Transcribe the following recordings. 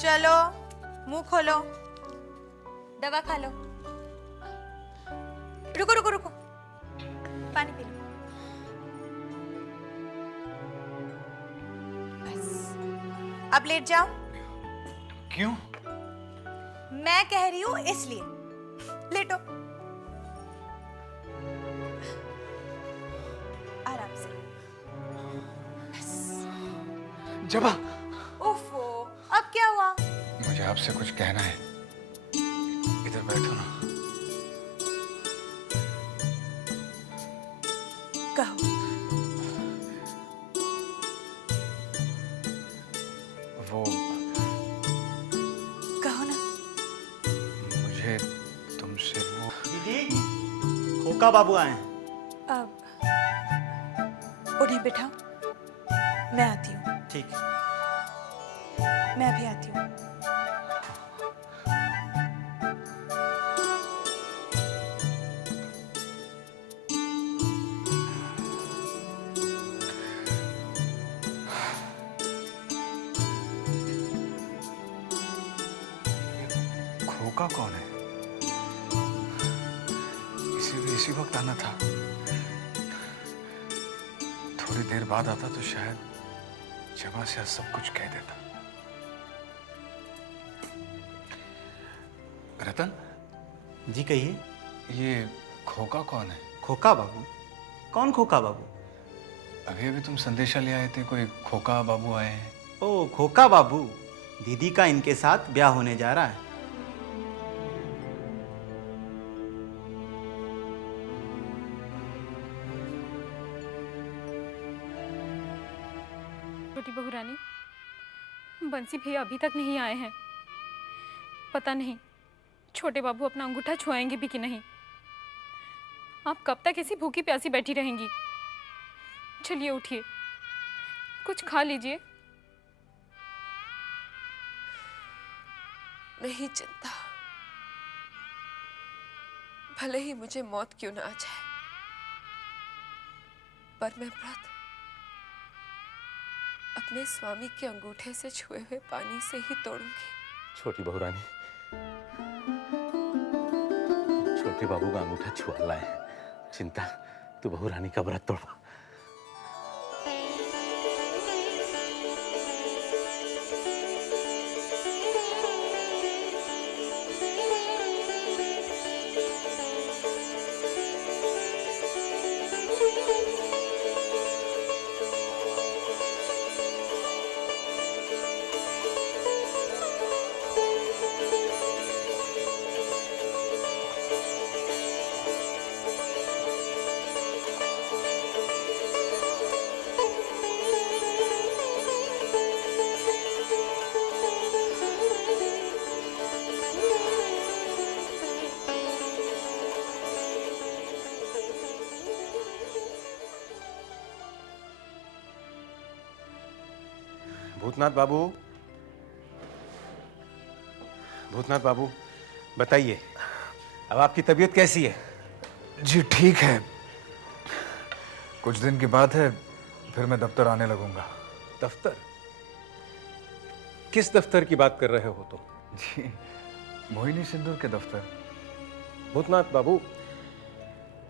चलो मुंह खोलो, दवा खा लो। रुको रुको रुको, पानी पी लो। बस अब लेट जाओ। क्यों? मैं कह रही हूं इसलिए। लेटो आराम से। बस। जबा, ओफो, अब क्या हुआ? मुझे आपसे कुछ कहना है। इधर बैठो ना। कहो। वो कहो ना। मुझे तुमसे वो दीदी, खोका बाबू आए हैं। अब उन्हें बिठाओ, मैं आती हूँ। ठीक। मैं भी आती हूँ। खोका कौन है? इसे भी इसी वक्त आना था। थोड़ी देर बाद आता तो शायद जबा से सब कुछ कह देता। रतन, जी कहिए। ये खोका कौन है? खोका बाबू? कौन खोका बाबू? अभी अभी तुम संदेशा ले आए थे, कोई खोका बाबू आए हैं। ओ खोका बाबू, दीदी का इनके साथ ब्याह होने जा रहा है। छोटी बहू रानी, बंसी भैया अभी तक नहीं आए हैं। पता नहीं छोटे बाबू अपना अंगूठा छुआएंगे भी कि नहीं। आप कब तक ऐसी भूखी प्यासी बैठी रहेंगी? चलिए उठिए, कुछ खा लीजिए। नहीं चिंता, भले ही मुझे मौत क्यों ना आ जाए, पर मैं व्रत अपने स्वामी के अंगूठे से छुए हुए पानी से ही तोड़ूंगी। छोटी बहू रानी, छोटे बाबू का अंगूठा छुआ लाए। चिंता, तू बहू रानी का व्रत तोड़वा। भूतनाथ बाबू, भूतनाथ बाबू बताइए, अब आपकी तबीयत कैसी है? जी ठीक है, कुछ दिन की बात है, फिर मैं दफ्तर आने लगूंगा। दफ्तर? किस दफ्तर की बात कर रहे हो तुम? जी, मोहिनी सिंदूर के दफ्तर। भूतनाथ बाबू,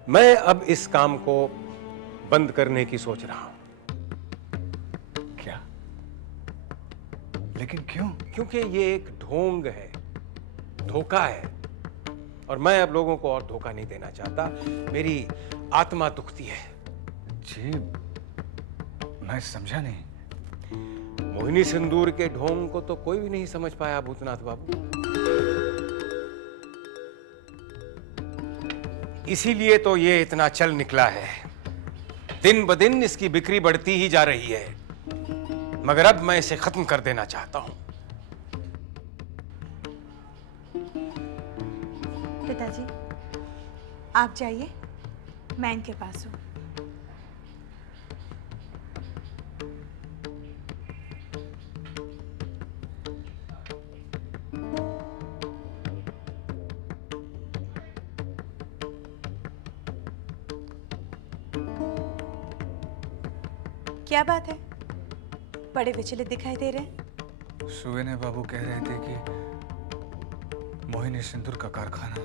मैं अब इस काम को बंद करने की सोच रहा हूं। क्या? लेकिन क्यों? क्योंकि ये एक ढोंग है, धोखा है, और मैं अब लोगों को और धोखा नहीं देना चाहता। मेरी आत्मा दुखती है। जी, मैं समझा नहीं। मोहिनी सिंदूर के ढोंग को तो कोई भी नहीं समझ पाया भूतनाथ बाबू। इसीलिए तो ये इतना चल निकला है। दिन ब दिन इसकी बिक्री बढ़ती ही जा रही है, मगर अब मैं इसे खत्म कर देना चाहता हूं। पिताजी, आप जाइए, मैं इनके पास हूँ। क्या बात है? बड़े विचलित दिखाई दे रहे हैं। सुवेने बाबू कह रहे थे कि मोहिनी सिंदूर का कारखाना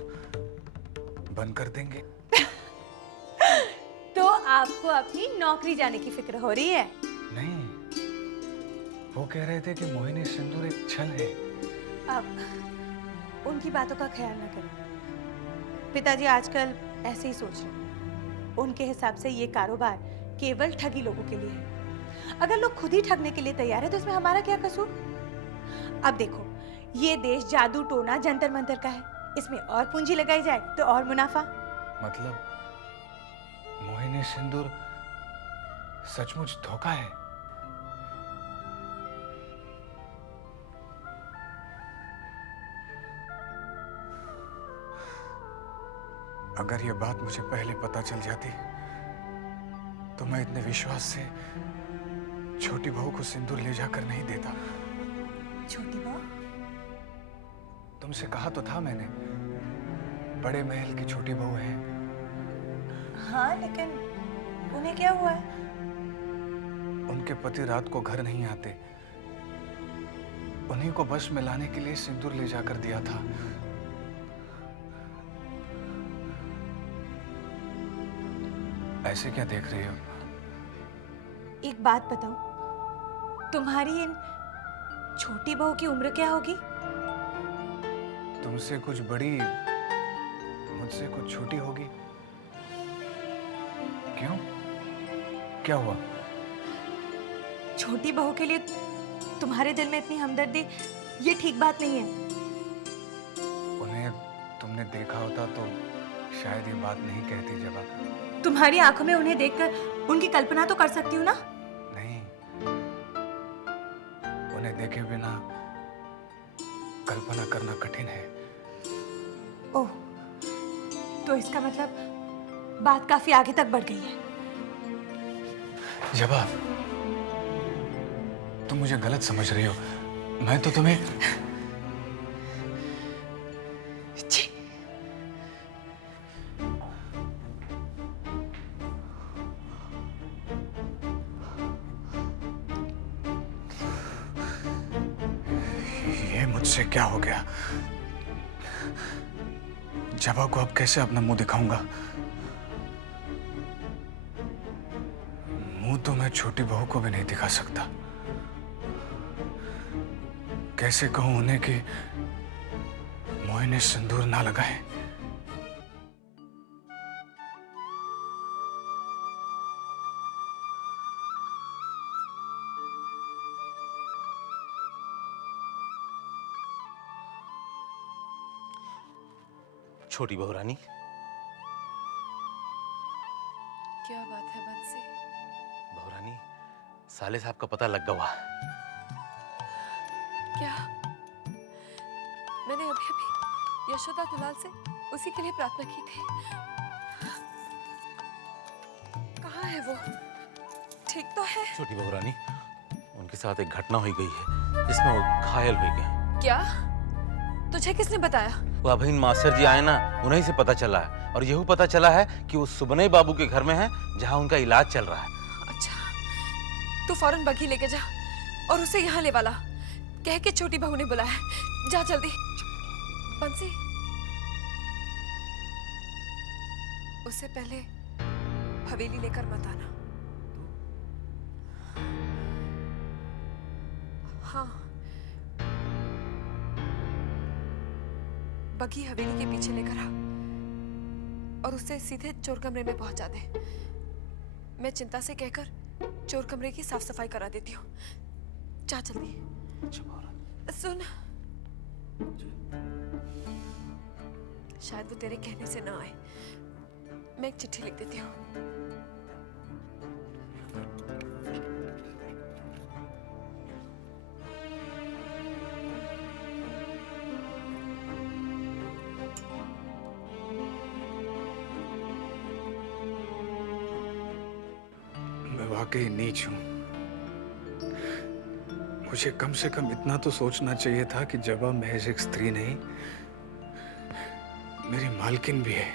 बंद कर देंगे। तो आपको अपनी नौकरी जाने की फिक्र हो रही है? नहीं, वो कह रहे थे कि मोहिनी सिंदूर एक छल है। अब उनकी बातों का ख्याल ना करें। पिताजी आजकल ऐसे ही सोच रहे हैं। उनके हिसाब से ये कारोबार केवल ठगी लोगों के लिए है। अगर लोग खुद ही ठगने के लिए तैयार है तो इसमें हमारा क्या कसूर? अब देखो, ये देश जादू टोना जंतर मंतर का है। इसमें और पूंजी लगाई जाए तो और मुनाफा। मतलब मोहिनी सिंदूर सचमुच धोखा है? अगर ये बात मुझे पहले पता चल जाती तो मैं इतने विश्वास से छोटी बहू को सिंदूर ले जाकर नहीं देता। छोटी बहू? तुमसे कहा तो था मैंने, बड़े महल की छोटी बहू है। हाँ, लेकिन उन्हें क्या हुआ है? उनके पति रात को घर नहीं आते। उन्हीं को बस में लाने के लिए सिंदूर ले जाकर दिया था। ऐसे क्या देख रही हो? एक बात बताओ, तुम्हारी इन छोटी बहू की उम्र क्या होगी? तुमसे कुछ बड़ी, मुझसे कुछ छोटी होगी। क्यों? क्या हुआ? छोटी बहू के लिए तुम्हारे दिल में इतनी हमदर्दी, ये ठीक बात नहीं है। उन्हें तुमने देखा होता तो शायद ये बात नहीं कहती। जवाब तुम्हारी आंखों में उन्हें देखकर उनकी कल्पना तो कर सकती हूँ ना? नहीं, उन्हें देखे बिना कल्पना करना कठिन है। ओह, तो इसका मतलब बात काफी आगे तक बढ़ गई है। जवाब, तुम मुझे गलत समझ रही हो। मैं तो तुम्हें छी! ये मुझसे क्या हो गया? जवा को अब कैसे अपना मुंह दिखाऊंगा? मुंह तो मैं छोटी बहू को भी नहीं दिखा सकता। कैसे कहूं उन्हें कि मोहिनी सिंदूर ना लगाए? छोटी बहू रानी, क्या बात है बंसी? बहू रानी, साले साहब का पता लग गया। क्या? मैंने अभी अभी यशोदा दुलाल से उसी के लिए प्रार्थना की थी। कहाँ है वो? ठीक तो है? छोटी बहू रानी, उनके साथ एक घटना हुई गई है जिसमें वो घायल हुई गए। क्या? तुझे किसने बताया? वो अभिन मास्टर जी आए ना, उन्हीं से पता चला है। और यही पता चला है कि वो सुबनई बाबू के घर में है, जहाँ उनका इलाज चल रहा है। अच्छा, तू फौरन बग्घी लेके जा और उसे यहाँ ले वाला। कह के छोटी बहू ने बुलाया है। जा जल्दी। बंसी, उससे पहले हवेली लेकर मत आना। हाँ, बग्घी हवेली के पीछे लेकर आ और उससे सीधे चोर कमरे में पहुंचा दे। मैं चिंता से कहकर चोर कमरे की साफ सफाई करा देती हूँ। जा जल्दी। सुन, शायद वो तेरे कहने से ना आए। मैं एक चिट्ठी लिख देती हूँ। मैं वाकई नीच हूं। मुझे कम से कम इतना तो सोचना चाहिए था कि जवा महज एक स्त्री नहीं, मेरी मालकिन भी है।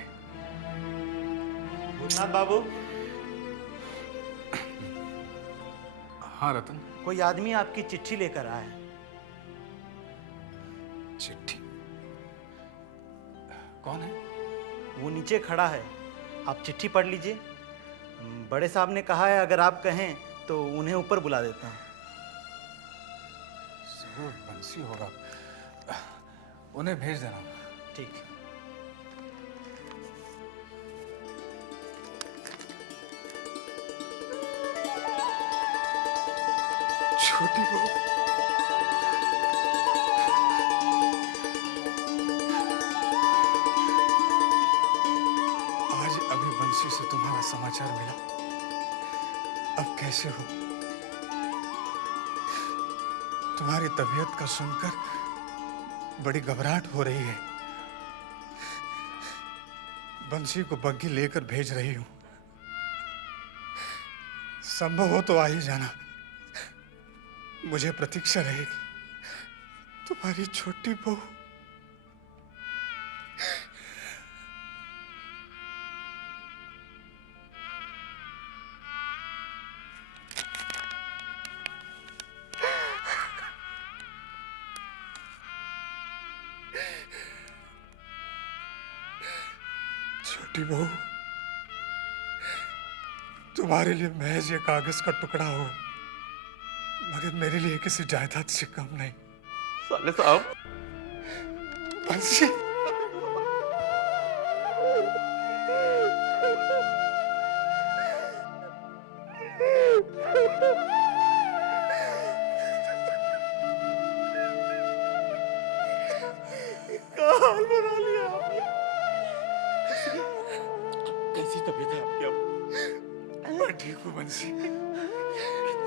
भूतनाथ बाबू, हाँ रतन। कोई आदमी आपकी चिट्ठी लेकर आया है। चिट्ठी? कौन है? वो नीचे खड़ा है, आप चिट्ठी पढ़ लीजिए। बड़े साहब ने कहा है अगर आप कहें तो उन्हें ऊपर बुला देता हूँ। जरूर बंसी होगा, उन्हें भेज देना। ठीक। छोटी बहू, आज अभी बंसी से तुम्हारा समाचार मिला। अब कैसे हो? तुम्हारी तबीयत का सुनकर बड़ी घबराहट हो रही है। बंसी को बग्घी लेकर भेज रही हूं। संभव हो तो आ ही जाना, मुझे प्रतीक्षा रहेगी। तुम्हारी छोटी बहू। छोटी बहू, तुम्हारे लिए महज ये कागज का टुकड़ा हो, मगर मेरे लिए किसी जायदाद से कम नहीं। साले साहब, बंसी, हाल बना लिया आपने। कैसी तबीयत है आपकी अब? मैं ठीक हूँ बंसी।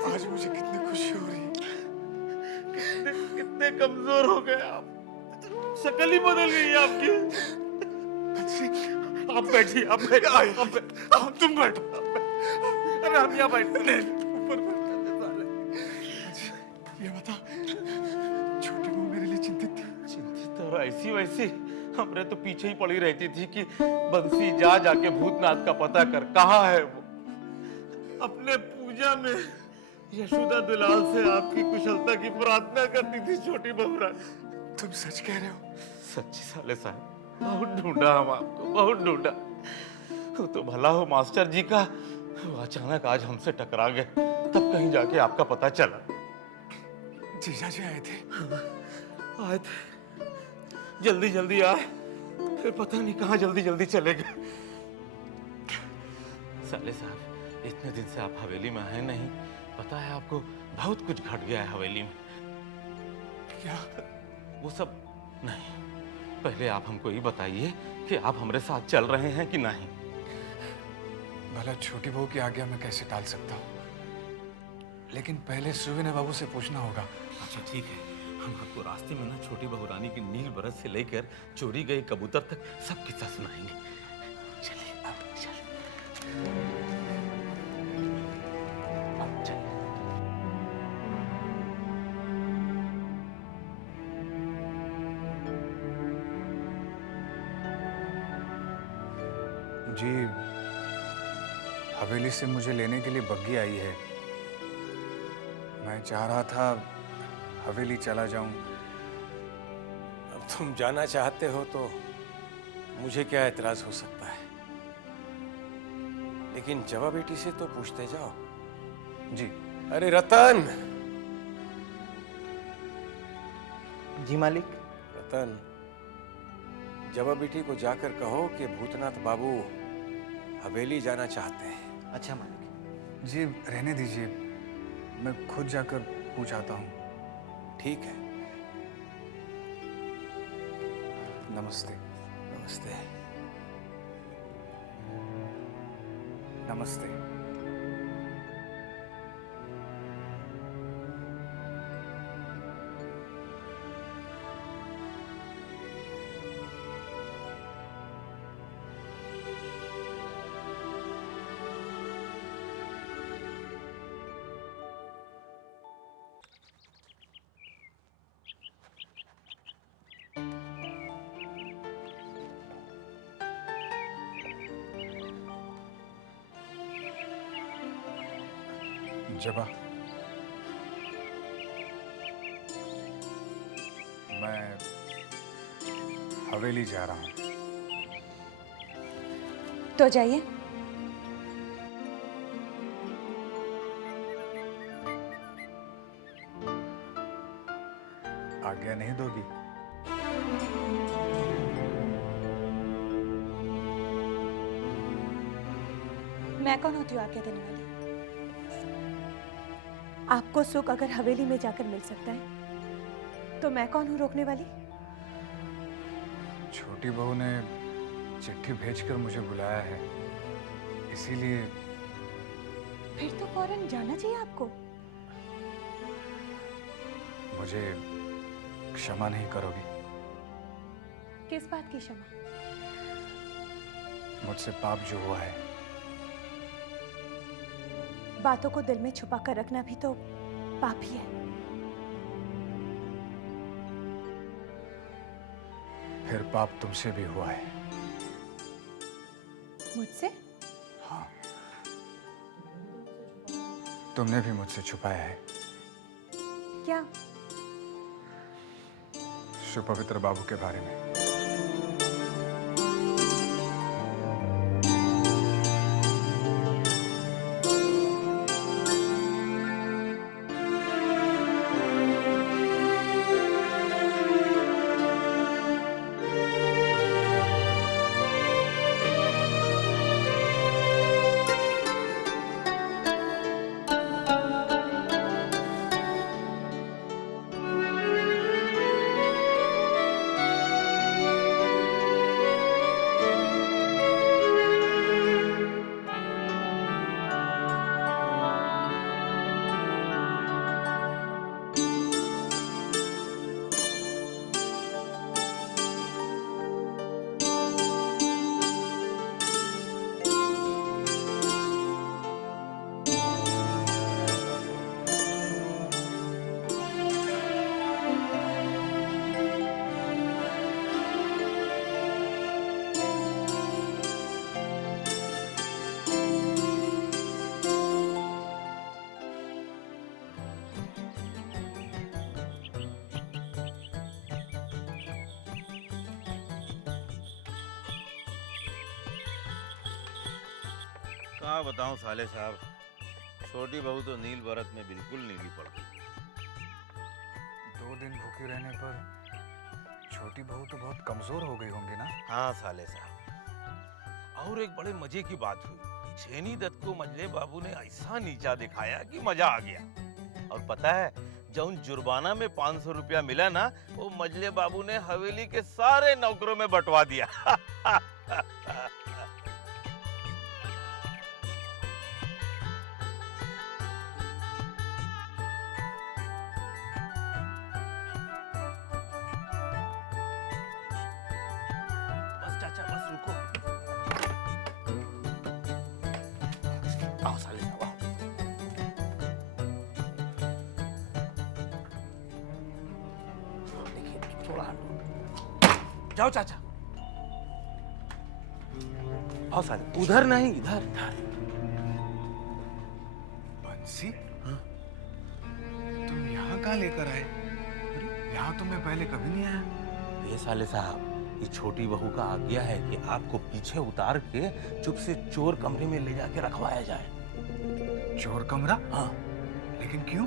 आज मुझे कितनी खुशी हो रही है। कितने कमजोर हो गए आप, शक्ल ही बदल गई है आपकी। बंसी, आप बैठिए, आप बैठिए, तुम बैठो। अरे हम यहाँ बैठते नहीं, ऊपर ये बता, छोटी बहू मेरे लिए चिंतित थी। चिंतित और ऐसी वैसी हमरे तो पीछे ही पड़ी रहती थी कि बंसी जा जाके भूतनाथ का पता कर, कहाँ है वो। अपने पूजा में यशोदा दुलाल से आपकी कुशलता की प्रार्थना करती थी छोटी बहुरानी। तुम सच कह रहे हो? सच्ची साले साहब, बहुत ढूंढा हम आपको, बहुत ढूंढा। वो तो भला हो मास्टर जी का, वो अचानक आज हमसे टकरा गए, तब कहीं जाके आपका पता चला। जीजा जी आए थे? आए थे, जल्दी जल्दी आए, फिर पता नहीं कहाँ जल्दी जल्दी चले गए। साले साहब, इतने दिन से आप हवेली में आए नहीं, पता है आपको बहुत कुछ घट गया है हवेली में। क्या? वो सब नहीं, पहले आप हमको ये बताइए कि आप हमारे साथ चल रहे हैं कि नहीं। भला छोटी बहू की आज्ञा मैं कैसे टाल सकता हूँ, लेकिन पहले सुविनय बाबू से पूछना होगा। अच्छा ठीक है, हम आपको रास्ते में ना छोटी बहू रानी की नील बरस से लेकर चोरी गए कबूतर तक सब किस्सा सुनाएंगे। चलिए अब चलिए, अब चलिए। जी, हवेली से मुझे लेने के लिए बग्घी आई है। मैं चाह रहा था हवेली चला जाऊं। अब तुम जाना चाहते हो तो मुझे क्या एतराज हो सकता है, लेकिन जवा बेटी से तो पूछते जाओ। जी। अरे रतन, जी मालिक। रतन, जवा बेटी को जाकर कहो कि भूतनाथ बाबू हवेली जाना चाहते हैं। अच्छा मालिक। जी रहने दीजिए, मैं खुद जाकर पूछाता हूँ। ठीक है। नमस्ते। नमस्ते। नमस्ते। जबा, मैं हवेली जा रहा हूँ। तो जाइए। आज्ञा नहीं दोगी? मैं कौन होती हूँ आज्ञा देने वाली? आपको सुख अगर हवेली में जाकर मिल सकता है तो मैं कौन हूँ रोकने वाली? छोटी बहू ने चिट्ठी भेजकर मुझे बुलाया है, इसीलिए। फिर तो फौरन जाना चाहिए आपको। मुझे क्षमा नहीं करोगी? किस बात की क्षमा? मुझसे पाप जो हुआ है। बातों को दिल में छुपा कर रखना भी तो पाप ही है। फिर पाप तुमसे भी हुआ है। मुझसे? हाँ, तुमने भी मुझसे छुपाया है। क्या? सुपवित्र बाबू के बारे में। क्या बताऊं साले साहब, छोटी बहू तो नील बरत में बिल्कुल नीली पड़ गई। 2 दिन भूखे रहने पर छोटी बहू तो बहुत कमजोर हो गई होंगी ना? हाँ साले साहब, और एक बड़े मजे की बात हुई। छेनी दत्त को मजले बाबू ने ऐसा नीचा दिखाया कि मजा आ गया। और पता है, जब उन जुर्माना में 500 रुपया मिला ना, वो मजले बाबू ने हवेली के सारे नौकरों में बंटवा दिया। बस चाचा, बस रुको। आओ साले साहब, आओ। देखिए, थोड़ा हटो। जाओ चाचा। आओ साले, उधर नहीं, इधर इधर। बंसी? तुम यहाँ कहाँ लेकर आए? यहाँ तो मैं पहले कभी नहीं आया। ये साले साहब, ये छोटी बहू का आज्ञा है कि आपको पीछे उतार के चुप से चोर कमरे में ले जाके रखवाया जाए। चोर कमरा? हाँ। लेकिन क्यों?